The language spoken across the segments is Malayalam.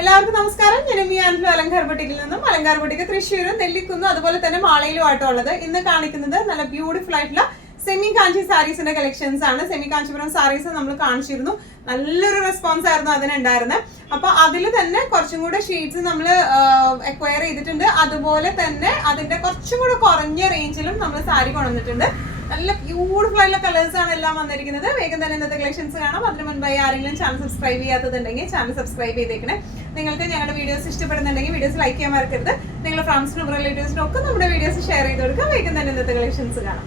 എല്ലാവർക്കും നമസ്കാരം. ഞാൻ മിയാൻഡ്ലു അലങ്കാർ ബൊട്ടിക്കിൽ നിന്നും. അലങ്കാർ ബൊട്ടിക്ക് തൃശ്ശൂരും നെല്ലിക്കുന്നും അതുപോലെ തന്നെ മാളയിലുമായിട്ടും ഉള്ളത്. ഇന്ന് കാണിക്കുന്നത് നല്ല ബ്യൂട്ടിഫുൾ ആയിട്ടുള്ള സെമി കാഞ്ചി സാരീസിന്റെ കളക്ഷൻസ് ആണ്. സെമി കാഞ്ചിപുരം സാരീസ് നമ്മൾ കാണിച്ചിരുന്നു. നല്ലൊരു റെസ്പോൺസ് ആയിരുന്നു അതിനുണ്ടായിരുന്നത്. അപ്പൊ അതിൽ തന്നെ കുറച്ചും കൂടെ ഷെയ്ഡ്സ് നമ്മൾ അക്വയർ ചെയ്തിട്ടുണ്ട്. അതുപോലെ തന്നെ അതിന്റെ കുറച്ചും കൂടെ കുറഞ്ഞ റേഞ്ചിലും നമ്മൾ സാരി കൊണ്ടുവന്നിട്ടുണ്ട്. നല്ല ബ്യൂട്ടിഫുൾ ആയിട്ടുള്ള കളേഴ്സ് ആണ് എല്ലാം വന്നിരിക്കുന്നത്. വേഗം തന്നെ ഇന്നത്തെ കളക്ഷൻസ് കാണാം. അതിന് മുൻപായി ആരെങ്കിലും ചാനൽ സബ്സ്ക്രൈബ് ചെയ്യാത്തതുണ്ടെങ്കിൽ ചാനൽ സബ്സ്ക്രൈബ് ചെയ്തേക്കണേ. നിങ്ങൾക്ക് ഞങ്ങളുടെ വീഡിയോസ് ഇഷ്ടപ്പെടുന്നുണ്ടെങ്കിൽ വീഡിയോസ് ലൈക്ക് ചെയ്യാൻ മറക്കരുത്. നിങ്ങളുടെ ഫ്രണ്ട്സിനും റിലേറ്റീവ്സിനും ഒക്കെ നമ്മുടെ വീഡിയോസ് ഷെയർ ചെയ്ത് കൊടുക്കുക. വേഗം തന്നെ ഇന്നത്തെ കളക്ഷൻസ് കാണാം.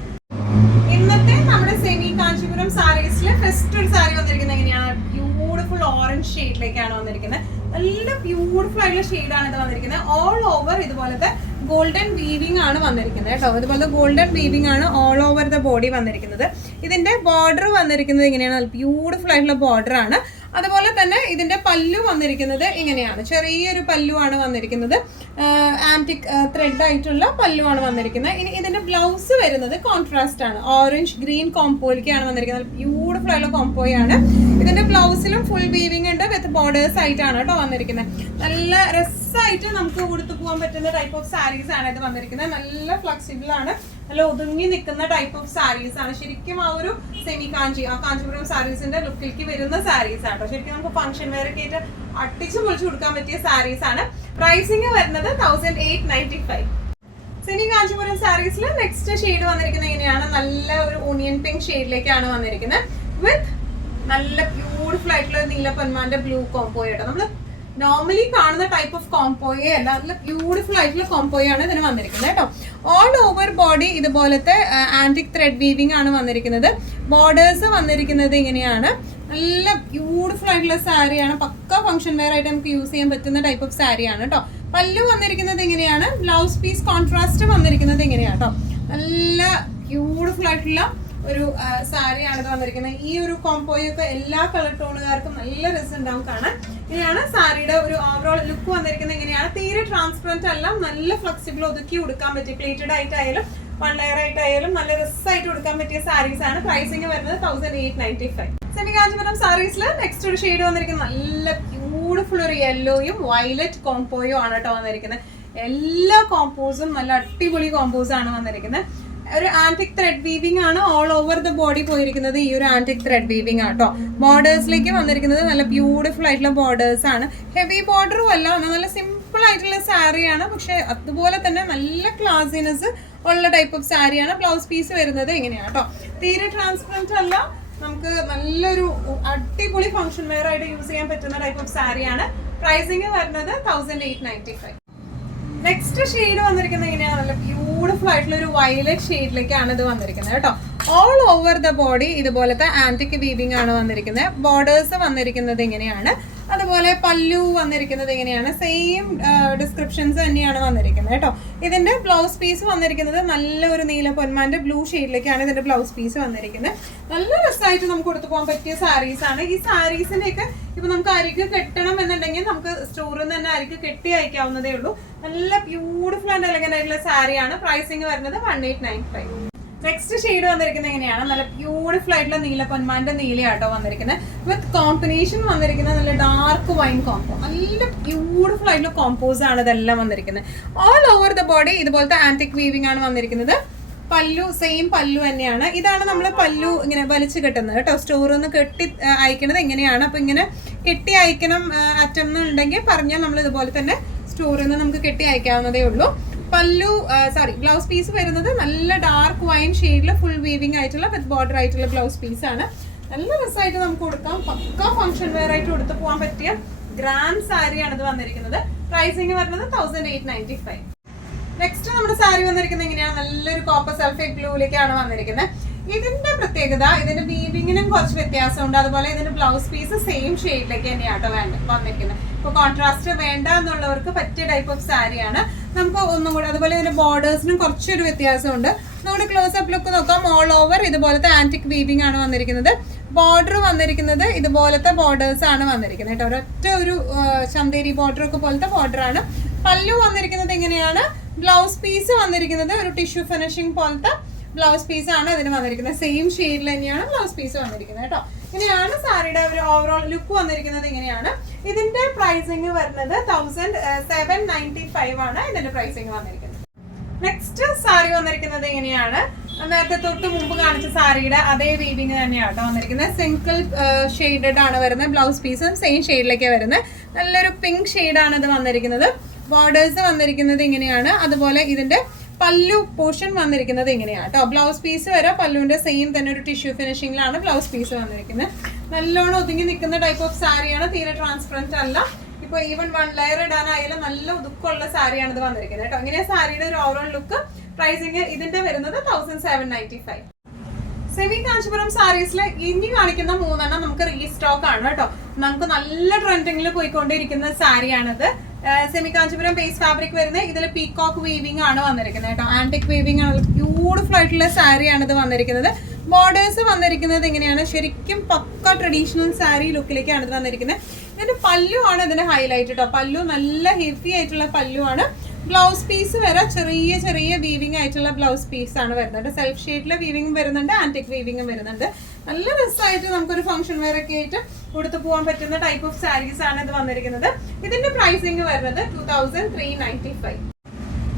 ഇന്നത്തെ നമ്മുടെ സെമി കാഞ്ചീപുരം സാരീസിലെ ഫസ്റ്റ് ഒരു സാരി വന്നിരിക്കുന്നത് എങ്ങനെയാണ്? ബ്യൂട്ടിഫുൾ ഓറഞ്ച് ഷെയ്ഡിലേക്കാണ് വന്നിരിക്കുന്നത്. നല്ല ബ്യൂട്ടിഫുൾ ആയിട്ടുള്ള ഷെയ്ഡാണ് ഇത് വന്നിരിക്കുന്നത്. ഓൾ ഓവർ ഇതുപോലത്തെ ഗോൾഡൻ വീവിംഗ് ആണ് വന്നിരിക്കുന്നത് കേട്ടോ. ഇതുപോലത്തെ ഗോൾഡൻ വീവിംഗ് ആണ് ഓൾ ഓവർ ദ ബോഡി വന്നിരിക്കുന്നത്. ഇതിന്റെ ബോർഡർ വന്നിരിക്കുന്നത് ഇങ്ങനെയാണ്. ബ്യൂട്ടിഫുൾ ആയിട്ടുള്ള ബോർഡർ ആണ്. അതുപോലെ തന്നെ ഇതിന്റെ പല്ലു വന്നിരിക്കുന്നത് ഇങ്ങനെയാണ്. ചെറിയൊരു പല്ലു ആണ് വന്നിരിക്കുന്നത്. ആന്റിക് ത്രെഡ് ആയിട്ടുള്ള പല്ലു ആണ് വന്നിരിക്കുന്നത്. ഇനി ഇതിന്റെ ബ്ലൗസ് വരുന്നത് കോൺട്രാസ്റ്റ് ആണ്. ഓറഞ്ച് ഗ്രീൻ കോംപോയിലേക്കാണ് വന്നിരിക്കുന്നത്. ബ്യൂട്ടിഫുൾ ആയിട്ടുള്ള കോംപോയാണ്. ഇതിന്റെ ബ്ലൗസിലും ഫുൾ വീവിംഗ് ഉണ്ട്. വിത്ത് ബോർഡേഴ്സ് ആയിട്ടാണ് കേട്ടോ വന്നിരിക്കുന്നത്. നല്ല രസമായിട്ട് നമുക്ക് കൊടുത്തു പോകാൻ പറ്റുന്ന ടൈപ്പ് ഓഫ് സാരീസ് ആണ് ഇത് വന്നിരിക്കുന്നത്. നല്ല ഫ്ലെക്സിബിൾ ആണ്. നല്ല ഒതുങ്ങി നിൽക്കുന്ന ടൈപ്പ് ഓഫ് സാരീസ് ആണ്. ശരിക്കും ആ ഒരു സെമി കാഞ്ചീപുരം സാരീസിന്റെ ലുക്കിലേക്ക് വരുന്ന സാരീസ് ആണ്. ശരിക്കും നമുക്ക് ഫംഗ്ഷൻ വെയർ ഒക്കെ ആയിട്ട് അട്ടിച്ച് പൊളിച്ചു കൊടുക്കാൻ പറ്റിയ സാരീസ് ആണ്. പ്രൈസിങ് വരുന്നത് 1895. സെമി കാഞ്ചീപുരം സാരീസിൽ നെക്സ്റ്റ് ഷെയ്ഡ് വന്നിരിക്കുന്നത് ഇങ്ങനെയാണ്. നല്ല ഒരു ഓണിയൻ പിങ്ക് ഷെയ്ഡിലേക്കാണ് വന്നിരിക്കുന്നത്. വിത്ത് നല്ല ബ്യൂട്ടിഫുൾ ആയിട്ടുള്ള നീല പൊന്മാന്റെ ബ്ലൂ കോംബോയായിട്ട് നമ്മൾ നോർമലി കാണുന്ന ടൈപ്പ് ഓഫ് കോംബോയെ അല്ല, നല്ല ബ്യൂട്ടിഫുൾ ആയിട്ടുള്ള കോംബോയാണ് ഇതിന് വന്നിരിക്കുന്നത് കേട്ടോ. ഓൾ ഓവർ ബോഡി ഇതുപോലത്തെ ആന്റിക് ത്രെഡ് വീവിംഗ് ആണ് വന്നിരിക്കുന്നത്. ബോർഡേഴ്സ് വന്നിരിക്കുന്നത് ഇങ്ങനെയാണ്. നല്ല ബ്യൂട്ടിഫുൾ ആയിട്ടുള്ള സാരിയാണ്. പക്ക ഫംഗ്ഷൻ വെയർ ആയിട്ട് നമുക്ക് യൂസ് ചെയ്യാൻ പറ്റുന്ന ടൈപ്പ് ഓഫ് സാരിയാണ് കേട്ടോ. പല്ലു വന്നിരിക്കുന്നത് ഇങ്ങനെയാണ്. ബ്ലൗസ് പീസ് കോൺട്രാസ്റ്റ് വന്നിരിക്കുന്നത് ഇങ്ങനെയാണ് കേട്ടോ. നല്ല ബ്യൂട്ടിഫുൾ ആയിട്ടുള്ള ഒരു സാരിയാണ് ഇത് വന്നിരിക്കുന്നത്. ഈ ഒരു കോംബോയൊക്കെ എല്ലാ കളർ ടോണുകാർക്കും നല്ല രസം ഉണ്ടാവും കാണാൻ. ഇങ്ങനെയാണ് സാരിയുടെ ഒരു ഓവറോൾ ലുക്ക് വന്നിരിക്കുന്നത്. ഇങ്ങനെയാണ്. തീരെ ട്രാൻസ്പെറന്റ് അല്ല, നല്ല ഫ്ലെക്സിബിൾ, ഒതുക്കി കൊടുക്കാൻ പറ്റിയ പ്ലേറ്റഡ് ആയിട്ടായാലും വൺ ലെയർ ആയിട്ടായാലും നല്ല രസമായിട്ട് കൊടുക്കാൻ പറ്റിയ സാരീസ് ആണ്. പ്രൈസിങ് വരുന്നത് 1895. സെമി കാഞ്ചീപുരം സാരീസിൽ നെക്സ്റ്റ് ഒരു ഷെയ്ഡ് വന്നിരിക്കുന്നത് നല്ല ബ്യൂട്ടിഫുൾ ഒരു യെല്ലോയും വയലറ്റ് കോംബോയും ആണ് കേട്ടോ വന്നിരിക്കുന്നത്. എല്ലാ കോംബോസും നല്ല അടിപൊളി കോംബോസ് ആണ് വന്നിരിക്കുന്നത്. ഒരു ആന്റിക് ത്രെഡ് വീവിംഗ് ആണ് ഓൾ ഓവർ ദ ബോഡി പോയിരിക്കുന്നത്. ഈ ഒരു ആന്റിക് ത്രെഡ് വീവിംഗ് ആട്ടോ. ബോർഡേഴ്സിലേക്ക് വന്നിരിക്കുന്നത് നല്ല ബ്യൂട്ടിഫുൾ ആയിട്ടുള്ള ബോർഡേഴ്സ് ആണ്. ഹെവി ബോർഡറും അല്ല, നല്ല സിമ്പിൾ ആയിട്ടുള്ള സാരിയാണ്. പക്ഷെ അതുപോലെ തന്നെ നല്ല ക്ലാസിനെസ് ഉള്ള ടൈപ്പ് ഓഫ് സാരിയാണ്. ബ്ലൗസ് പീസ് വരുന്നത് ഇങ്ങനെയാണ് കേട്ടോ. തീരെ ട്രാൻസ്പെറന്റ് അല്ല, നമുക്ക് നല്ലൊരു അടിപൊളി ഫംഗ്ഷൻ വെയർ ആയിട്ട് യൂസ് ചെയ്യാൻ പറ്റുന്ന ടൈപ്പ് ഓഫ് സാരിയാണ്. പ്രൈസിങ് വരുന്നത് 1895. നെക്സ്റ്റ് ഷെയ്ഡ് വന്നിരിക്കുന്നത് ഇങ്ങനെയാണ്. നല്ല ബ്യൂട്ടിഫുൾ ആയിട്ടുള്ള ഒരു വയലറ്റ് ഷെയ്ഡിലേക്കാണ് ഇത് വന്നിരിക്കുന്നത് കേട്ടോ. ഓൾ ഓവർ ദ ബോഡി ഇതുപോലത്തെ ആന്റിക് വീവിംഗ് ആണ് വന്നിരിക്കുന്നത്. ബോർഡേഴ്സ് വന്നിരിക്കുന്നത് ഇങ്ങനെയാണ്. അതുപോലെ പല്ലു വന്നിരിക്കുന്നത് ഇങ്ങനെയാണ്. സെയിം ഡിസ്ക്രിപ്ഷൻസ് തന്നെയാണ് വന്നിരിക്കുന്നത് കേട്ടോ. ഇതിന്റെ ബ്ലൗസ് പീസ് വന്നിരിക്കുന്നത് നല്ല ഒരു നീല പൊന്മാന്റെ ബ്ലൂ ഷെയ്ഡിലേക്കാണ് ഇതിന്റെ ബ്ലൗസ് പീസ് വന്നിരിക്കുന്നത്. നല്ല രസമായിട്ട് നമുക്ക് കൊടുത്തു പോകാൻ പറ്റിയ സാരീസ് ആണ്. ഈ സാരീസിനെയൊക്കെ ഇപ്പൊ നമുക്ക് അരിക്ക് കെട്ടണം എന്നുണ്ടെങ്കിൽ നമുക്ക് സ്റ്റോറിൽ നിന്ന് തന്നെ അരിക്ക് കെട്ടി അയക്കാവുന്നതേ ഉള്ളൂ. നല്ല ബ്യൂട്ടിഫുൾ ആൻഡ് എലഗന്റ് ആയിട്ടുള്ള സാരിയാണ്. പ്രൈസിങ് വരുന്നത് 1895. നെക്സ്റ്റ് ഷെയ്ഡ് വന്നിരിക്കുന്നത് എങ്ങനെയാണ്? നല്ല ബ്യൂട്ടിഫുൾ ആയിട്ടുള്ള നീല പൊന്മാന്റെ നീലയാട്ടോ വന്നിരിക്കുന്നത്. വിത്ത് കോമ്പിനേഷൻ വന്നിരിക്കുന്നത് നല്ല ഡാർക്ക് വൈൻ കോംബോ. നല്ല ബ്യൂട്ടിഫുൾ ആയിട്ടുള്ള കോംബോസ് ആണ് ഇതെല്ലാം വന്നിരിക്കുന്നത്. ഓൾ ഓവർ ദ ബോഡി ഇതുപോലത്തെ ആന്റിക് വീവിംഗ് ആണ് വന്നിരിക്കുന്നത്. പല്ലു സെയിം പല്ലു തന്നെയാണ്. ഇതാണ് നമ്മൾ പല്ലു ഇങ്ങനെ വലിച്ചു കെട്ടുന്നത് കേട്ടോ. സ്റ്റോറിൽ നിന്ന് കെട്ടി അയക്കുന്നത് ഇങ്ങനെയാണ്. അപ്പൊ ഇങ്ങനെ കെട്ടി അയക്കണം അറ്റം എന്നുണ്ടെങ്കിൽ പറഞ്ഞാൽ നമ്മൾ ഇതുപോലെ തന്നെ സ്റ്റോറിൽ നിന്ന് നമുക്ക് കെട്ടി അയക്കാവുന്നതേ ഉള്ളൂ. പല്ലു ബ്ലൗസ് പീസ് വരുന്നത് നല്ല ഡാർക്ക് വൈൻ ഷെയ്ഡിൽ ഫുൾ വീവിംഗ് ആയിട്ടുള്ള വിത്ത് ബോർഡർ ആയിട്ടുള്ള ബ്ലൗസ് പീസ് ആണ്. നല്ല രസമായിട്ട് നമുക്ക് കൊടുക്കാം. പക്ക ഫംഗ്ഷൻ വെയർ ആയിട്ട് കൊടുത്തു പോകാൻ പറ്റിയ ഗ്രാൻഡ് സാരിയാണ് ഇത് വന്നിരിക്കുന്നത്. പ്രൈസിങ് വരുന്നത് 1895. നെക്സ്റ്റ് നമ്മുടെ സാരി വന്നിരിക്കുന്നത് ഇങ്ങനെയാണ്. നല്ലൊരു കോപ്പർ സൾഫേറ്റ് ബ്ലൂയിലേക്കാണ് വന്നിരിക്കുന്നത്. ഇതിന്റെ പ്രത്യേകത ഇതിന്റെ വീവിങ്ങിനും കുറച്ച് വ്യത്യാസമുണ്ട്. അതുപോലെ ഇതിന്റെ ബ്ലൗസ് പീസ് സെയിം ഷെയ്ഡിലേക്ക് തന്നെയാട്ടോ വന്നിരിക്കുന്നത്. ഇപ്പൊ കോൺട്രാസ്റ്റ് വേണ്ട എന്നുള്ളവർക്ക് പറ്റിയ ടൈപ്പ് ഓഫ് സാരിയാണ്. നമുക്ക് ഒന്നും കൂടെ അതുപോലെ ഇതിന്റെ ബോർഡേഴ്സിനും കുറച്ചൊരു വ്യത്യാസമുണ്ട്. നമ്മുടെ ക്ലോസ് അപ്പ് ലുക്ക് നോക്കാം. ഓൾ ഓവർ ഇതുപോലത്തെ ആന്റിക് വീവിംഗ് ആണ് വന്നിരിക്കുന്നത്. ബോർഡർ വന്നിരിക്കുന്നത് ഇതുപോലത്തെ ബോർഡേഴ്സ് ആണ് വന്നിരിക്കുന്നത് കേട്ടോ. ഒരൊറ്റ ഒരു ചന്തേരി ബോർഡർ ഒക്കെ പോലത്തെ ബോർഡർ ആണ്. പല്ലു വന്നിരിക്കുന്നത് ഇങ്ങനെയാണ്. ബ്ലൗസ് പീസ് വന്നിരിക്കുന്നത് ഒരു ടിഷ്യൂ ഫിനിഷിംഗ് പോലത്തെ ബ്ലൗസ് പീസ് ആണ് ഇതിന് വന്നിരിക്കുന്നത്. സെയിം ഷെയ്ഡിൽ തന്നെയാണ് ബ്ലൗസ് പീസ് വന്നിരിക്കുന്നത് കേട്ടോ. ഇങ്ങനെയാണ് സാരിയുടെ ഒരു ഓവറോൾ ലുക്ക് വന്നിരിക്കുന്നത്. ഇങ്ങനെയാണ്. ഇതിന്റെ പ്രൈസിങ് വരുന്നത് 1795 ആണ് ഇതിന്റെ പ്രൈസിങ് വന്നിരിക്കുന്നത്. നെക്സ്റ്റ് സാരി വന്നിരിക്കുന്നത് ഇങ്ങനെയാണ്. നേരത്തെ തൊട്ട് മുമ്പ് കാണിച്ച സാരിയുടെ അതേ വീവിങ് തന്നെയാണ് കേട്ടോ വന്നിരിക്കുന്നത്. സിംഗിൾ ഷെയ്ഡഡ് ആണ് വരുന്നത്. ബ്ലൗസ് പീസും സെയിം ഷെയ്ഡിലേക്ക് വരുന്നത്. നല്ലൊരു പിങ്ക് ഷെയ്ഡാണ് ഇത് വന്നിരിക്കുന്നത്. ബോർഡേഴ്സ് വന്നിരിക്കുന്നത് ഇങ്ങനെയാണ്. അതുപോലെ ഇതിന്റെ പല്ലു പോർഷൻ വന്നിരിക്കുന്നത് ഇങ്ങനെയാണ് കേട്ടോ. ബ്ലൗസ് പീസ് വരെ പല്ലുവിന്റെ സെയിം തന്നെ ഒരു ടിഷ്യൂ ഫിനിഷിംഗിലാണ് ബ്ലൗസ് പീസ് വന്നിരിക്കുന്നത്. നല്ലോണം ഒതുങ്ങി നിൽക്കുന്ന ടൈപ്പ് ഓഫ് സാരിയാണ്. തീരെ ട്രാൻസ്പെറന്റ് അല്ല. ഇപ്പൊ ഈവൻ 1 ലെയർ ഇടാനായാലും നല്ല ഒതുക്കമുള്ള സാരിയാണ് ഇത് വന്നിരിക്കുന്നത് കേട്ടോ. ഇങ്ങനെ സാരിയുടെ ഒരു ഓവറോൾ ലുക്ക്. പ്രൈസിങ് ഇതിന്റെ വരുന്നത് 1795. സെമി കാഞ്ചീപുരം സാരീസിൽ ഇനി കാണിക്കുന്ന 3 നമുക്ക് റീസ്റ്റോക്ക് ആണ് കേട്ടോ. നമുക്ക് നല്ല ട്രെൻഡിങ്ങിൽ പോയിക്കൊണ്ടിരിക്കുന്ന സാരിയാണിത്. സെമി കാഞ്ചീപുരം ബേസ് ഫാബ്രിക് വരുന്നത്. ഇതിൽ പീകോക്ക് വീവിംഗ് ആണ് വന്നിരിക്കുന്നത് കേട്ടോ. ആന്റിക് വീവിംഗ് ആണ്. ബ്യൂട്ടിഫുൾ ആയിട്ടുള്ള സാരിയാണ് ഇത് വന്നിരിക്കുന്നത്. ബോർഡേഴ്സ് വന്നിരിക്കുന്നത് ഇങ്ങനെയാണ്. ശരിക്കും പക്ക ട്രഡീഷണൽ സാരി ലുക്കിലേക്കാണ് ഇത് വന്നിരിക്കുന്നത്. ഇതിന്റെ പല്ലു ആണ് ഇതിന്റെ ഹൈലൈറ്റ് കേട്ടോ. പല്ലു നല്ല ഹെവി ആയിട്ടുള്ള പല്ലു ആണ്. ബ്ലൗസ് പീസ് വരെ ചെറിയ ചെറിയ വീവിംഗ് ആയിട്ടുള്ള ബ്ലൗസ് പീസ് ആണ് വരുന്നത്. സെൽഫ് ഷെയ്ഡിലെ വീവിംഗ് വരുന്നുണ്ട്, ആന്റിക് വീവിംഗും വരുന്നുണ്ട്. നല്ല രസമായിട്ട് നമുക്കൊരു ഫംഗ്ഷൻ വെയർ ഒക്കെ ആയിട്ട് കൊടുത്തു പോകാൻ പറ്റുന്ന ടൈപ്പ് ഓഫ് സാരീസ് ആണ് ഇത് വന്നിരിക്കുന്നത്. ഇതിന്റെ പ്രൈസിങ് വരുന്നത് 2395.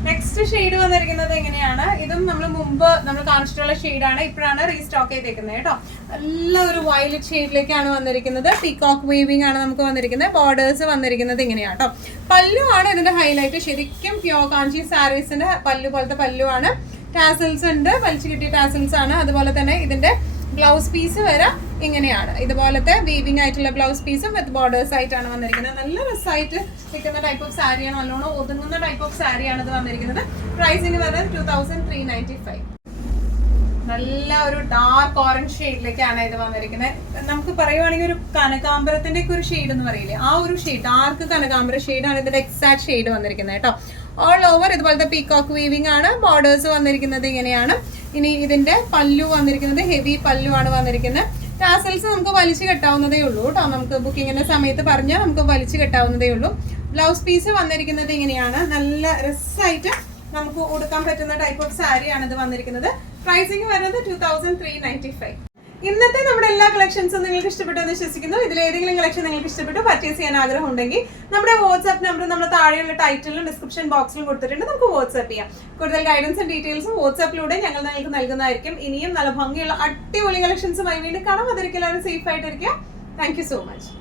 നെക്സ്റ്റ് ഷെയ്ഡ് വന്നിരിക്കുന്നത് എങ്ങനെയാണ്? ഇതും നമ്മൾ കാണിച്ചിട്ടുള്ള ഷെയ്ഡാണ്. ഇപ്പോഴാണ് റീസ്റ്റോക്ക് ചെയ്തേക്കുന്നത് കേട്ടോ. നല്ല ഒരു വയലറ്റ് ഷെയ്ഡിലേക്കാണ് വന്നിരിക്കുന്നത്. പീകോക്ക് വീവിംഗ് ആണ് നമുക്ക് വന്നിരിക്കുന്നത്. ബോർഡേഴ്സ് വന്നിരിക്കുന്നത് ഇങ്ങനെയാണ് കേട്ടോ. പല്ലു ആണ് ഇതിന്റെ ഹൈലൈറ്റ്. ശരിക്കും പ്യോർ കാഞ്ചി സാരീസിന്റെ പല്ലു പോലത്തെ പല്ലു ആണ്. ടാസൽസ് ഉണ്ട്, വലിച്ചു കിട്ടിയ ടാസൽസ് ആണ്. അതുപോലെ തന്നെ ഇതിന്റെ ബ്ലൗസ് പീസ് വരെ ഇങ്ങനെയാണ്. ഇതുപോലത്തെ വീവിംഗ് ആയിട്ടുള്ള ബ്ലൗസ് പീസും വിത്ത് ബോർഡേഴ്സ് ആയിട്ടാണ് വന്നിരിക്കുന്നത്. നല്ല രസമായിട്ട് നിൽക്കുന്ന ടൈപ്പ് ഓഫ് സാരിയാണ്. നല്ലോണം ഒതുങ്ങുന്ന ടൈപ്പ് ഓഫ് സാരിയാണ് ഇത് വന്നിരിക്കുന്നത്. പ്രൈസിന് വരുന്നത് 2395. നല്ല ഒരു ഡാർക്ക് ഓറഞ്ച് ഷെയ്ഡിലേക്കാണ് ഇത് വന്നിരിക്കുന്നത്. നമുക്ക് പറയുവാണെങ്കിൽ ഒരു കനകാംബരത്തിന്റെ ഒക്കെ ഒരു ഷെയ്ഡ് എന്ന് പറയില്ലേ, ആ ഒരു ഷെയ്ഡ്, ഡാർക്ക് കനകാംബര ഷെയ്ഡാണ് ഇതിന്റെ എക്സാക്ട് ഷെയ്ഡ് വന്നിരിക്കുന്നത് കേട്ടോ. ഓൾ ഓവർ ഇതുപോലത്തെ പീകോക്ക് വീവിംഗ് ആണ്. ബോർഡേഴ്സ് വന്നിരിക്കുന്നത് ഇങ്ങനെയാണ്. ഇനി ഇതിന്റെ പല്ലു വന്നിരിക്കുന്നത് ഹെവി പല്ലു ആണ് വന്നിരിക്കുന്നത്. ടാസൽസ് നമുക്ക് വലിച്ചു കെട്ടാവുന്നതേ ഉള്ളൂ കേട്ടോ. നമുക്ക് ബുക്കിങ്ങിന്റെ സമയത്ത് പറഞ്ഞാൽ നമുക്ക് വലിച്ചു കെട്ടാവുന്നതേ ഉള്ളൂ. ബ്ലൗസ് പീസ് വന്നിരിക്കുന്നത് ഇങ്ങനെയാണ്. നല്ല രസമായിട്ട് നമുക്ക് ഉടുക്കാൻ പറ്റുന്ന ടൈപ്പ് ഓഫ് സാരിയാണ് ഇത് വന്നിരിക്കുന്നത്. പ്രൈസിങ് വരുന്നത് 2395. ഇന്നത്തെ നമ്മുടെ എല്ലാ കളക്ഷൻസും നിങ്ങൾക്ക് ഇഷ്ടപ്പെട്ടു എന്ന് വിശ്വസിക്കുന്നു. ഇതിൽ ഏതെങ്കിലും കളക്ഷൻ നിങ്ങൾക്ക് ഇഷ്ടപ്പെട്ടു പർച്ചേസ് ചെയ്യാൻ ആഗ്രഹം ഉണ്ടെങ്കിൽ നമ്മുടെ വാട്സ്ആപ്പ് നമ്പർ നമ്മൾ താഴെയുള്ള ടൈറ്റിലും ഡിസ്ക്രിപ്ഷൻ ബോക്സിലും കൊടുത്തിട്ടുണ്ട്. നമുക്ക് വാട്സ്ആപ്പ് ചെയ്യാം. കൂടുതൽ ഗൈഡൻസും ഡീറ്റെയിൽസും വാട്സ്ആപ്പിലൂടെ ഞങ്ങൾ നിങ്ങൾക്ക് നൽകുന്നതായിരിക്കും. ഇനിയും നല്ല ഭംഗിയുള്ള അടിപൊളി കളക്ഷൻസുമായി വീണ്ടും കാണാം. അതൊരിക്കലും സേഫ് ആയിട്ടിരിക്കുക. Thank you so much.